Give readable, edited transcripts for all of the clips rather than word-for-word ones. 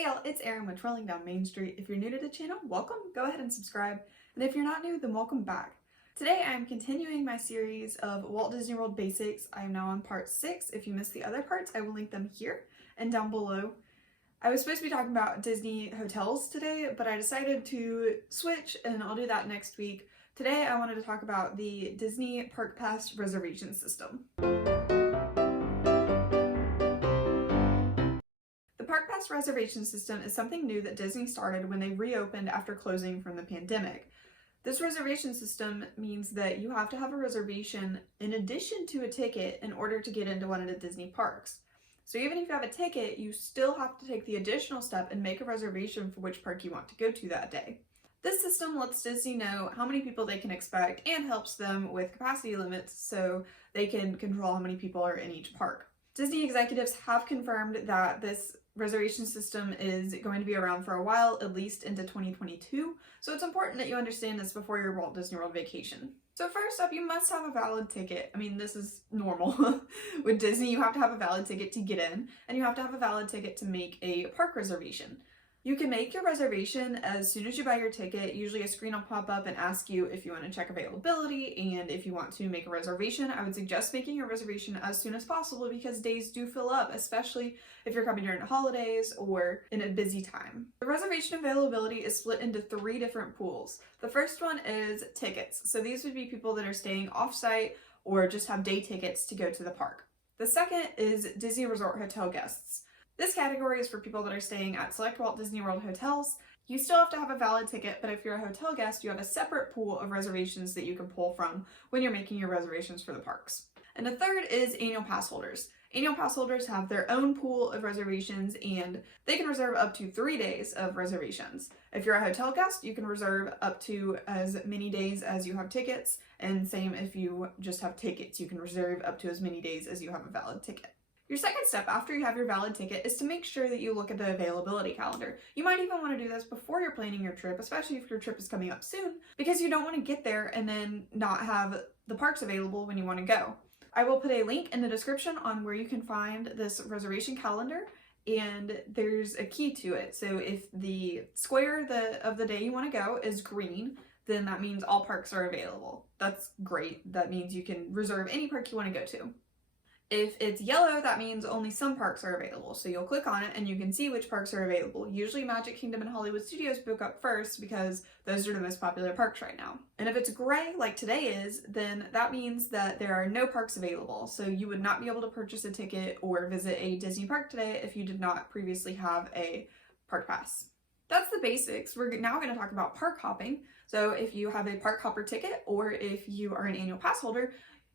Hey y'all, it's Erin with Trolling Down Main Street. If you're new to the channel, welcome, go ahead and subscribe. And if you're not new, then welcome back. Today I am continuing my series of Walt Disney World Basics. I am now on part 6. If you missed the other parts, I will link them here and down below. I was supposed to be talking about Disney hotels today, but I decided to switch and I'll do that next week. Today I wanted to talk about the Disney Park Pass Reservation System. The Park Pass Reservation System is something new that Disney started when they reopened after closing from the pandemic. This reservation system means that you have to have a reservation in addition to a ticket in order to get into one of the Disney parks. So even if you have a ticket, you still have to take the additional step and make a reservation for which park you want to go to that day. This system lets Disney know how many people they can expect and helps them with capacity limits so they can control how many people are in each park. Disney executives have confirmed that this reservation system is going to be around for a while, at least into 2022, so it's important that you understand this before your Walt Disney World vacation. So first up, you must have a valid ticket. I mean, this is normal. With Disney, you have to have a valid ticket to get in, and you have to have a valid ticket to make a park reservation. You can make your reservation as soon as you buy your ticket. Usually a screen will pop up and ask you if you want to check availability and if you want to make a reservation. I would suggest making your reservation as soon as possible because days do fill up, especially if you're coming during the holidays or in a busy time. The reservation availability is split into 3 different pools. The first one is tickets. So these would be people that are staying off-site or just have day tickets to go to the park. The second is Disney Resort Hotel guests. This category is for people that are staying at select Walt Disney World hotels. You still have to have a valid ticket, but if you're a hotel guest, you have a separate pool of reservations that you can pull from when you're making your reservations for the parks. And the third is annual pass holders. Annual pass holders have their own pool of reservations and they can reserve up to 3 days of reservations. If you're a hotel guest, you can reserve up to as many days as you have tickets, and same if you just have tickets, you can reserve up to as many days as you have a valid ticket. Your second step after you have your valid ticket is to make sure that you look at the availability calendar. You might even want to do this before you're planning your trip, especially if your trip is coming up soon, because you don't want to get there and then not have the parks available when you want to go. I will put a link in the description on where you can find this reservation calendar, and there's a key to it. So if the square of the day you want to go is green, then that means all parks are available. That's great. That means you can reserve any park you want to go to. If it's yellow, that means only some parks are available. So you'll click on it and you can see which parks are available. Usually Magic Kingdom and Hollywood Studios book up first because those are the most popular parks right now. And if it's gray, like today is, then that means that there are no parks available. So you would not be able to purchase a ticket or visit a Disney park today if you did not previously have a park pass. That's the basics. We're now going to talk about park hopping. So if you have a park hopper ticket or if you are an annual pass holder,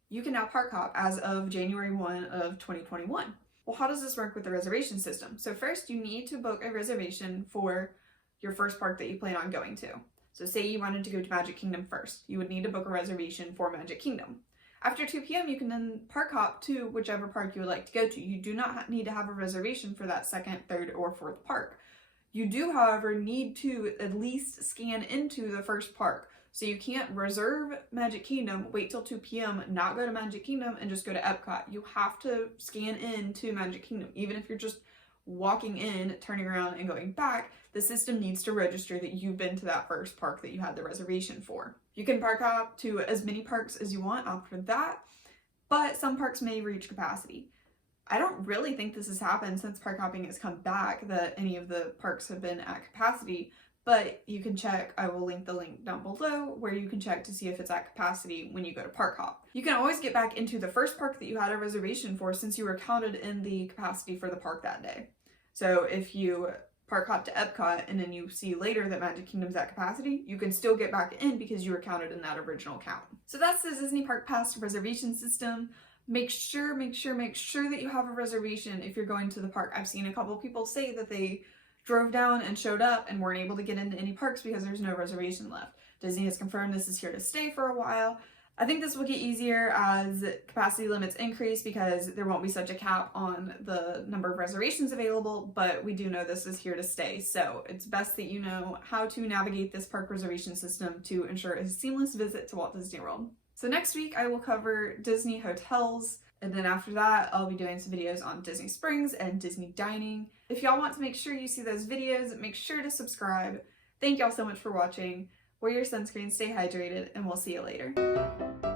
you can now park hop as of January 1 of 2021. Well, how does this work with the reservation system? So first you need to book a reservation for your first park that you plan on going to. So say you wanted to go to Magic Kingdom first, you would need to book a reservation for Magic Kingdom. After 2 p.m. you can then park hop to whichever park you would like to go to. You do not need to have a reservation for that second, third, or fourth park. You do, however, need to at least scan into the first park. So you can't reserve Magic Kingdom, wait till 2 p.m., not go to Magic Kingdom, and just go to Epcot. You have to scan in to Magic Kingdom. Even if you're just walking in, turning around, and going back, the system needs to register that you've been to that first park that you had the reservation for. You can park hop to as many parks as you want after that, but some parks may reach capacity. I don't really think this has happened since park hopping has come back, that any of the parks have been at capacity. But you can check, I will link the link down below, where you can check to see if it's at capacity when you go to park hop. You can always get back into the first park that you had a reservation for since you were counted in the capacity for the park that day. So if you park hop to Epcot and then you see later that Magic Kingdom's at capacity, you can still get back in because you were counted in that original count. So that's the Disney Park Pass reservation system. Make sure that you have a reservation if you're going to the park. I've seen a couple people say that they drove down and showed up and weren't able to get into any parks because there's no reservation left. Disney has confirmed this is here to stay for a while. I think this will get easier as capacity limits increase because there won't be such a cap on the number of reservations available, but we do know this is here to stay. So it's best that you know how to navigate this park reservation system to ensure a seamless visit to Walt Disney World. So next week I will cover Disney hotels And then after that, I'll be doing some videos on Disney Springs and Disney dining. If y'all want to make sure you see those videos, make sure to subscribe. Thank y'all so much for watching. Wear your sunscreen, stay hydrated, and we'll see you later.